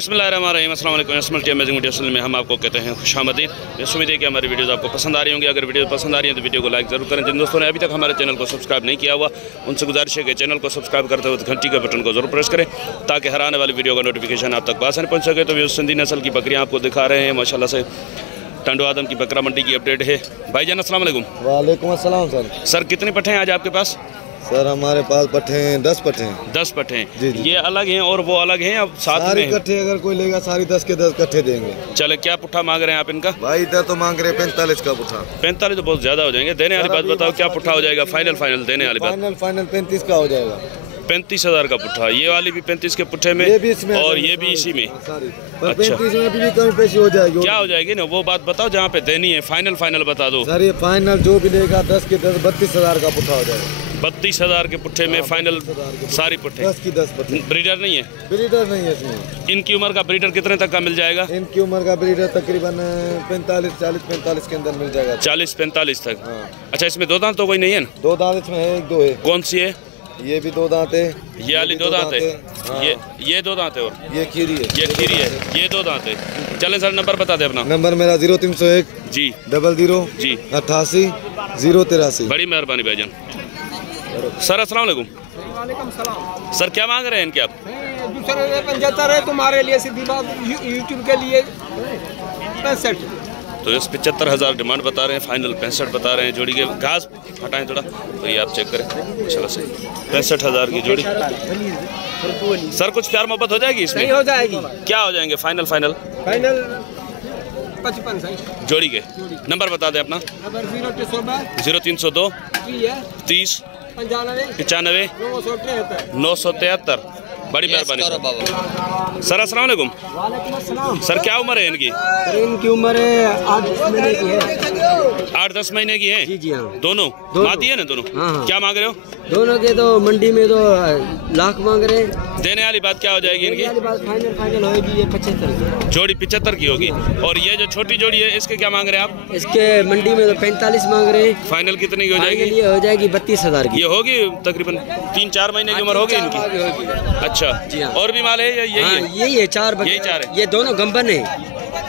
बिस्मिल्लाहिर्रहमानिर्रहीम, अस्सलाम वालेकुम। अमेजिंग वीडियो में हम आपको कहते हैं खुशामदीद। उम्मीद है कि हमारी वीडियोस आपको पसंद आ रही होंगी। अगर वीडियो पसंद आ रही है तो वीडियो को लाइक ज़रूर करें। जिन दोस्तों ने अभी तक हमारे चैनल को सब्सक्राइब नहीं किया हुआ उनसे गुजारिश है कि चैनल को सब्सक्राइब करते हुए घंटी के बटन को जरूर प्रेस करें ताकि हर आने वाली वीडियो का नोटिफिकेशन आप तक आसानी पहुँच सके। तो ये सिंधी नस्ल की बकरियाँ आपको दिखा रहे हैं माशाल्लाह से। टंडो आदम की बकरा मंडी की अपडेट है। भाईजान अस्सलाम वालेकुम। वालेकुम अस्सलाम सर। सर कितने पट्ठे हैं आज आपके पास? सर हमारे पास पट्ठे हैं 10 पट्ठे हैं। 10 पट्ठे हैं। जी जी। ये अलग हैं और वो अलग हैं, अब साथ सारी में कट्ठे अगर कोई लेगा सारी 10 के 10 कट्ठे देंगे। चले, क्या पुट्ठा मांग रहे हैं आप इनका? भाई इधर तो मांग रहे 45 का पुट्ठा। 45 तो बहुत ज्यादा हो जाएंगे। देने वाली बात बताओ, क्या पुट्ठा हो जाएगा? फाइनल देने वाली बात। फाइनल 35 का हो जाएगा। 35,000 का पुट्ठा। ये वाली भी 35 के पुट्ठे में, ये भी इसमें और ये भी इसी में। पर 35 में भी कमी पेशी हो जाएगी। क्या हो जाएगी ना, वो बात बताओ जहाँ पे देनी है। फाइनल बता दो सर। ये फाइनल जो भी लेगा 10 के 10 32,000 का पुट्ठा हो जाएगा। 32,000 के पुट्ठे में फाइनल सारी पुट्ठे। 10 की 10 पट्ठे। ब्रीडर नहीं है? ब्रीडर नहीं है इसमें। इनकी उम्र का ब्रीडर कितने तक का मिल जाएगा? इनकी उम्र का ब्रीडर तकरीबन 40-45 के अंदर मिल जाएगा। 40-45 तक। हाँ। अच्छा, इसमें दो दांत तो कोई नहीं है ना? 2 दांत इसमें है, 1-2 है। कौन सी है? ये भी 2 दांत है। ये वाली 2 दांत है। हाँ। ये 2 दांत है और ये खीरी है। ये खीरी है। ये 2 दांत है। चलें सर, नंबर बता दे अपना। नंबर मेरा 0301 जी 00 जी 88 083। बड़ी मेहरबानी भाईजान। सर अस्सलाम वालेकुम। वालेकुम सलाम। सर क्या मांग रहे हैं इनके आप? दूसरे 75 है तुम्हारे लिए, सीधी बात यूट्यूब के लिए 65। तो इस 75,000 डिमांड बता रहे हैं, फाइनल 65 बता रहे हैं। जोड़ी के घास हटाएं थोड़ा तो ये आप चेक करें। चलो सही, 65,000 की जोड़ी। सर कुछ प्यार मोहब्बत हो जाएगी इसमें? नहीं हो जाएगी। क्या हो जाएंगे फाइनल? फाइनल 55 है जोड़ी के। नंबर बता दें अपना। नंबर 0302 30 95 95 973। बड़ी मेहरबानी सर। अस्सलाम वालेकुम। वालेकुम अस्सलाम। सर क्या उम्र है इनकी? इनकी उम्र 8-10 महीने की है। 8-10 महीने की है। जी जी हाँ। दोनों मादी है ना दोनों? हाँ। क्या मांग रहे हो? दोनों के तो मंडी में तो लाख मांग रहे हैं। देने वाली बात क्या हो जाएगी इनकी? फाइनल होगी ये 75 की। जोड़ी 75 की होगी। और ये जो छोटी जोड़ी है इसके क्या मांग रहे हैं आप? इसके मंडी में तो 45 मांग रहे हैं। फाइनल कितने की हो जाएगी? ये हो जाएगी 32,000 की। ये होगी तकरीबन 3-4 महीने की उम्र होगी इनकी। अच्छा जी हाँ। और भी माल है या यही है? यही है 4 यही 4 है। ये दोनों गंबन है।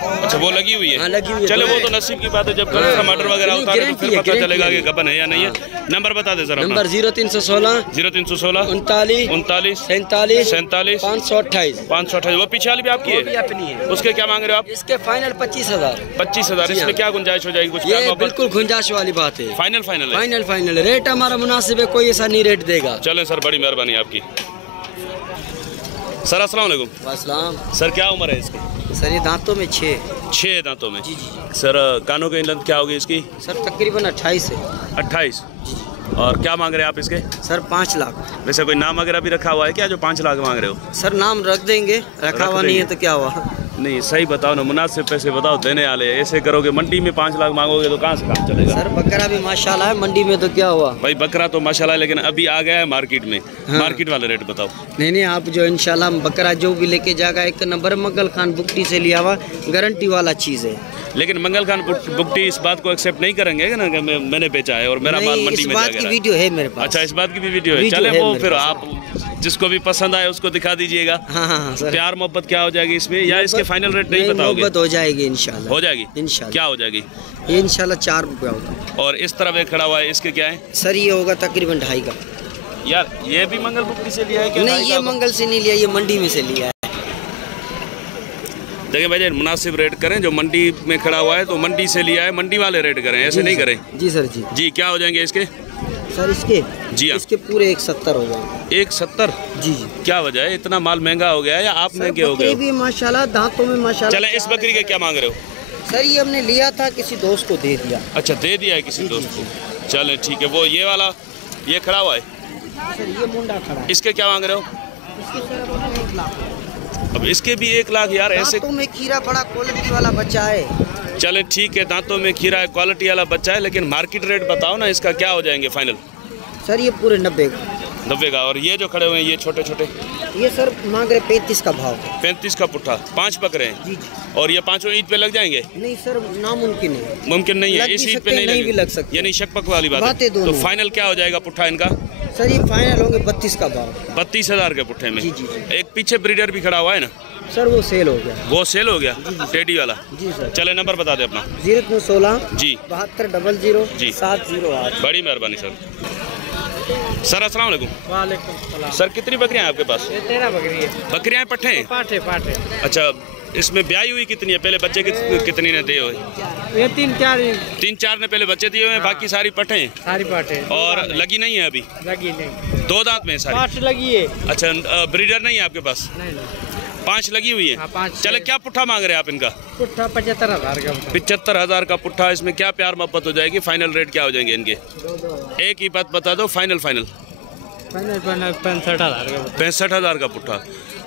अच्छा वो लगी हुई है। हाँ, लगी हुई है। चले वो तो नसीब की बात है, जब कल टमाटर वगैरह होता है तो फिर पता चलेगा कि गबन है या नहीं है। नंबर बता दे सर। नंबर 0316 0316 39 39 47 47 528 528। वो पीछे वाली भी आपकी है? अपनी है। उसके क्या मांग रहे हो आप? इसके फाइनल 25,000। 25,000। इसमें क्या गुंजाइश हो जाएगी? कुछ ये बिल्कुल गुंजाइश वाली बात है। फाइनल फाइनल रेट हमारा मुनासिब है, कोई ऐसा नहीं रेट देगा। चलें सर, बड़ी मेहरबानी आपकी। सर अस्सलाम वालेकुम। वालेकुम। सर क्या उम्र है इसकी? सर ये दांतों में 6 दांतों में। जी जी। सर कानों की लेंथ क्या होगी इसकी? सर तकरीबन 28 है। 28। और क्या मांग रहे हैं आप इसके? सर 5 लाख। वैसे कोई नाम वगैरह भी रखा हुआ है क्या जो 5 लाख मांग रहे हो? सर नाम रख देंगे, रखा हुआ नहीं है तो क्या हुआ? नहीं सही बताओ ना, मुनासिब पैसे बताओ देने वाले। ऐसे करोगे मंडी में 5 लाख मांगोगे तो कहाँ से काम चलेगा? सर बकरा भी माशाल्लाह है, मंडी में तो क्या हुआ भाई? बकरा तो माशाल्लाह है, लेकिन अभी आ गया है मार्केट में। हाँ। मार्केट वाले रेट बताओ। नहीं आप जो इंशाल्लाह बकरा जो भी लेके जाएगा, एक नंबर मंगल खान बुकटी से लिया हुआ, गारंटी वाला चीज़ है। लेकिन मंगल खान बुकटी इस बात को एक्सेप्ट नहीं करेंगे ना कि मैंने बेचा है और मेरा माल मंडी में जाएगा। वीडियो है मेरे पास। अच्छा, इस बात की भी वीडियो है। चले वो फिर आप जिसको भी पसंद आए उसको दिखा दीजिएगा। हाँ सर। प्यार मोहब्बत क्या हो जाएगी इसमें, या इसके फाइनल रेट नहीं बताओगे? मोहब्बत हो जाएगी इंशाल्लाह। हो जाएगी इंशाल्लाह। क्या हो जाएगी? ये इंशाल्लाह 4 रुपया होगा। और इस तरफ एक खड़ा हुआ है, इसके क्या है? सर ये होगा तकरीबन 2.5 का। यार ये भी मंगल बुकटी से लिया है क्या? नहीं, ये मंगल से नहीं लिया, ये मंडी में से लिया है। देखिए भाई, मुनासिब रेट करें। जो मंडी में खड़ा हुआ है तो मंडी से लिया है, मंडी वाले रेट करें, ऐसे नहीं करें। जी सर जी। जी क्या हो जाएंगे इसके? सर इसके जी हाँ, इसके पूरे 170 हो जाएंगे। 170? जी जी। क्या वजह है? इतना माल महंगा हो गया है या आप महंगे हो गए? भी माशाल्लाह दांतों में माशाल्लाह। चलें, इस बकरी के क्या मांग रहे हो? सर ये हमने लिया था, किसी दोस्त को दे दिया। अच्छा दे दिया है किसी दोस्त को। चलें ठीक है। वो ये वाला ये खड़ा हुआ है, सर ये मुंडा खड़ा है। इसके क्या मांग रहे हो? इसके सर 1 लाख। अब इसके भी 1 लाख? यार ऐसे दांतों में खीरा बड़ा क्वालिटी वाला बच्चा है। चलें ठीक है, दांतों में खीरा है, क्वालिटी वाला बच्चा है, लेकिन मार्केट रेट बताओ ना इसका, क्या हो जाएंगे फाइनल? सर ये पूरे 90 का। 90 का। और ये जो खड़े हुए हैं ये छोटे छोटे? ये सर मांग रहे 35 का भाव। 35 का पुट्ठा। 5 बकरे हैं? जी। और ये 5 ईद पे लग जाएंगे? नहीं सर, नामुमकिन है। मुमकिन नहीं है, इस ईद पे नहीं भी लग सकते। ये नहीं शक पक वाली बात बातें है। दोनों। तो फाइनल क्या हो जाएगा पुट्ठा इनका? सर ये फाइनल होंगे 32 का भाव। 32,000 के पुट्ठे में। जी जी जी। एक पीछे ब्रीडर भी खड़ा हुआ है ना? सर वो सेल हो गया। वो सेल हो गया टेडी वाला? जी सर। चले नंबर बता दे अपना। 0316 जी 7200 जी 708। बड़ी मेहरबानी सर। सर अस्सलाम वालेकुम। वालेकुम सलाम। सर कितनी बकरियां हैं आपके पास? ये 13 बकरी है। बकरियां पट्ठे हैं? पाठे पाठे। अच्छा, इसमें ब्याई हुई कितनी है? पहले बच्चे कितनी ने दिए हुए? ये 3-4 ने पहले बच्चे दिए हुए हैं, बाकी सारी पट्ठे हैं? सारी पाठे। और लगी नहीं है अभी? लगी नहीं। 2 दांत में सारी? 5 लगी है। अच्छा, ब्रीडर नहीं है आपके पास? नहीं 5 लगी हुई है? हाँ, 5। चले, क्या पुट्ठा मांग रहे हैं आप इनका? पुट्ठा 75,000 का। 75,000 का पुट्ठा। इसमें क्या प्यार मोहब्बत हो जाएगी? फाइनल रेट क्या हो जाएंगे इनके? एक ही बात बता दो, फाइनल 65,000 का। 65,000 का पुट्ठा।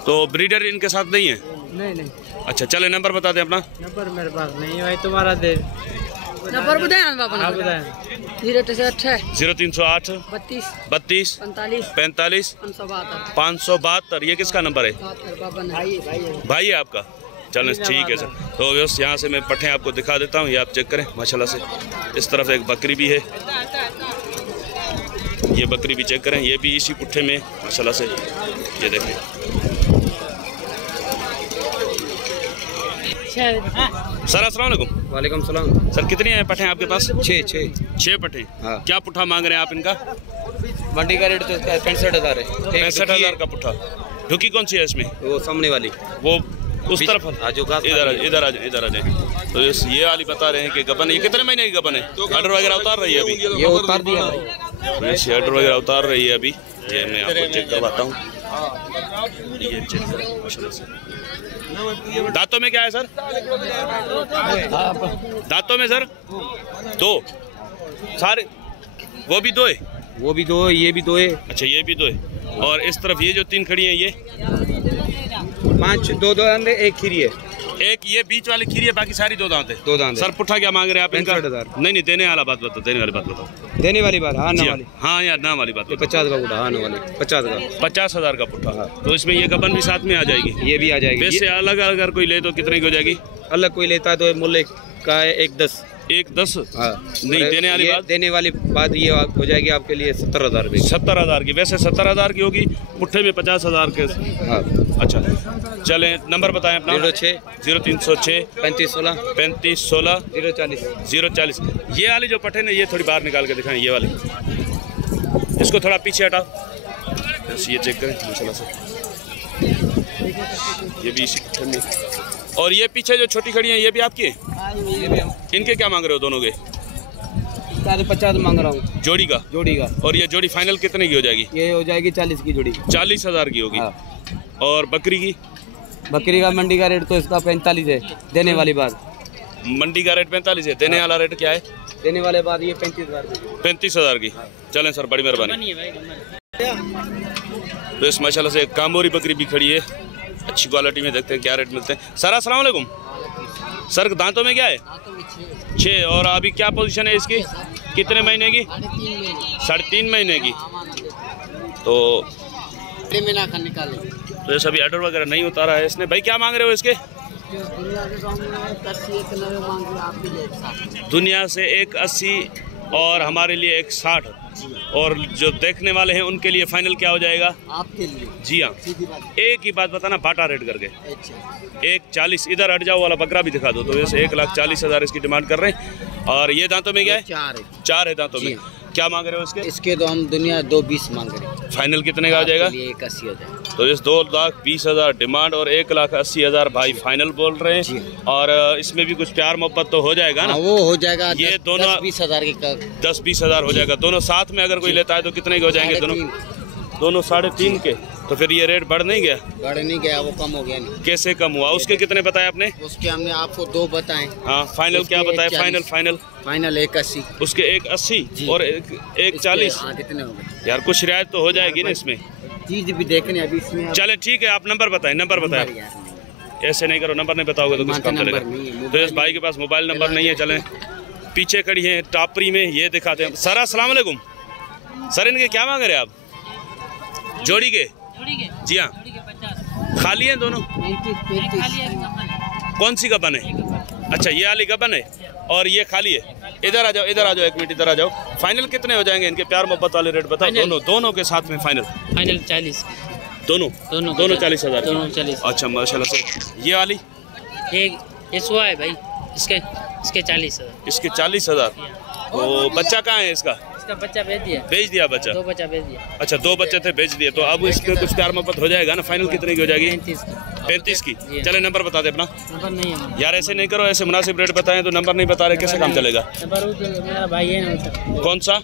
तो ब्रीडर इनके साथ नहीं है? नहीं। अच्छा, चले नंबर बता दें अपना। नंबर मेरे पास नहीं है भाई, तुम्हारा दे नंबर बताएं बाबा। 0308 32 45 572। ये किसका नंबर है? भाई है आपका? चलें, ठीक है सर। तो बस यहाँ से मैं पट्ठे आपको दिखा देता हूँ, ये आप चेक करें माशाल्लाह से। इस तरफ एक बकरी भी है, ये बकरी भी चेक करें, ये भी इसी पुट्ठे में माशाल्लाह से। ये देखें सर। अस्सलाम वालेकुम। वालेकुम सलाम। सर कितनी हैं पट्ठे आपके पास? 6 पट्ठे। हाँ। क्या पुट्ठा मांग रहे हैं आप इनका? मंडी का रेट तो 65,000 है। 65,000 का पुट्ठा। ढुकी कौन सी है इसमें? वो सामने वाली, वो उस तरफ। इधर आ जाए। तो ये वाली बता रहे हैं कि गबन। ये कितने महीने की गबन है? ऑर्डर वगैरह उतार रही है अभी? ये उतार दिया। ऑर्डर वगैरह उतार रही है अभी। ये मैं आपको चेक करवाता हूँ, ये चेक करें माशाल्लाह से। दांतों में क्या है सर? दांतों में सर 2 सारे? वो भी 2 है? वो भी 2 है, ये भी 2 है। अच्छा, ये भी 2 है। और इस तरफ ये जो 3 खड़ी हैं, ये 5 2 अंदर, एक खीरी है। एक ये बीच वाली खीरी है, बाकी सारी 2 दांत है। 2 दांत। सर पुट्ठा क्या मांग रहे हैं आप इनका? 65,000। नहीं, देने वाला बात बताओ, देने वाली बात बताओ। देने वाली बात? हाँ, ना वाली। हाँ यार, ना वाली बात। 50 का पुट्ठा। हाँ, ना वाली 50 का। 50,000 का पुट्ठा। तो इसमें ये गबन भी साथ में आ जाएगी? ये भी आ जाएगी। वैसे अलग अगर कोई ले तो कितने की हो जाएगी? अलग कोई लेता है तो मूल्य का है 110। 110? हाँ। नहीं, देने वाली बात? देने वाली बात ये हो जाएगी आपके लिए 70,000 रुपये। 70,000 की? वैसे 70,000 की होगी, पुट्ठे में 50,000 के। हाँ। अच्छा, चलें नंबर बताएं अपना। 0306 3516 3516 040। ये वाली जो पट्ठे ने, ये थोड़ी बाहर निकाल के दिखाएं, ये वाली। इसको थोड़ा पीछे हटाओ, बस ये चेक करें माशाल्लाह से। ये भी इसी पुट्ठे में। और ये पीछे जो छोटी खड़ी हैं, ये भी आपकी है? इनके क्या मांग रहे हो दोनों के? 50 मांग रहा हूँ जोड़ी का। और ये जोड़ी फाइनल कितने की हो जाएगी? ये हो जाएगी 40 की जोड़ी। 40,000 की होगी। और बकरी की? बकरी का मंडी का रेट तो इसका 45 है। देने वाली बात। मंडी का रेट 45 है, देने वाला रेट क्या है? देने वाले बात ये 35,000 35,000 की। चलें सर, बड़ी मेहरबानी। तो इस माशाल्लाह से एक कामोरी बकरी भी खड़ी है, अच्छी क्वालिटी में। देखते हैं क्या रेट मिलते हैं। सर अस्सलाम वालेकुम। सर दांतों में क्या है? 6। और अभी क्या पोजीशन है इसकी? कितने महीने की? 3.5 महीने की। तो ये सभी ऑर्डर वगैरह नहीं उतारा है इसने। भाई क्या मांग रहे हो इसके? दुनिया से 180 और हमारे लिए 160। और जो देखने वाले हैं उनके लिए फाइनल क्या हो जाएगा? आपके लिए? जी हाँ, एक ही बात बताना, बाटा रेट करके। 140। इधर हट जाओ वाला बकरा भी दिखा दो। तो वैसे 1,40,000 इसकी डिमांड कर रहे हैं। और ये दांतों में क्या है? 4 है दांतों में। क्या मांग रहे हो इसके? इसके तो हम दुनिया 220 मांग रहे हैं। फाइनल कितने का हो जाएगा? 180 हो जाएगा। तो इस 2,20,000 डिमांड और 1,80,000 भाई फाइनल बोल रहे हैं। और इसमें भी कुछ प्यार मोहब्बत तो हो जाएगा ना? वो हो जाएगा। ये दोनों 10-20,000 की 10-20,000 हो जाएगा। दोनों साथ में अगर कोई लेता है तो कितने के हो जाएंगे? दोनों 3.5 के। तो फिर ये रेट बढ़ नहीं गया? बढ़ नहीं गया, वो कम हो गया। नहीं, कैसे कम हुआ? उसके कितने बताए आपने? उसके हमने आपको 2 बताए। हाँ, फाइनल क्या बताए? फाइनल 180। उसके 180 और 140। कितने हो गए यार? कुछ रियायत तो हो जाएगी ना इसमें? चीज भी देखने अभी इसमें। चले ठीक है, आप नंबर बताएं। ऐसे नहीं करो, नंबर नहीं बताओगे तो कुछ काम चलेगा। तो इस भाई के पास मोबाइल नंबर नहीं है। चलें, पीछे खड़ी है टापरी में, ये दिखाते हैं। सर अस्सलाम वालेकुम। सर इनके क्या मांग रहे हैं आप? जोड़ी के? जी हाँ। खाली हैं दोनों? कौन सी गबन है? अच्छा, ये वाली गबन है और ये खाली है। इधर आ जाओ, इधर आ जाओ, 1 मिनट इधर आ जाओ। फाइनल कितने हो जाएंगे इनके? प्यार मोहब्बत वाले रेट बताओ। दोनों के साथ में फाइनल 40। दोनों 40,000 दोनों की। 40। अच्छा माशाल्लाह से। ये वाली एक इसवा है भाई, इसके 40,000। इसके 40,000। तो बच्चा कहाँ है इसका? इसका बच्चा बेच दिया बच्चा। 2 बच्चा बेच दिया। अच्छा 2 बच्चे थे, बेच दिए। तो अब इस पे कुछ प्यार मोहब्बत हो जाएगा ना? फाइनल कितने की हो जाएगी? 35 की। चले नंबर बता दे अपना। नंबर नहीं है यार ऐसे नहीं करो, ऐसे मुनासिब रेट बताएं तो नंबर नहीं बता रहे, कैसे काम चलेगा? नंबर मेरा भाई है ना। कौन सा?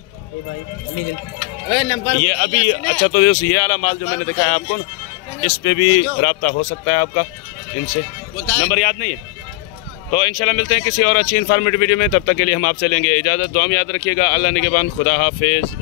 नंबर ये अभी। अच्छा तो ये वाला माल जो मैंने दिखाया आपको ना, इस पे भी रब्ता हो सकता है आपका इनसे। नंबर याद नहीं है? तो इंशाल्लाह मिलते हैं किसी और अच्छी इन्फॉर्मेटिव वीडियो में। तब तक के लिए हम आपसे लेंगे इजाज़त। दुआ में याद रखिएगा। अल्लाह निगहबान। खुदा हाफिज़।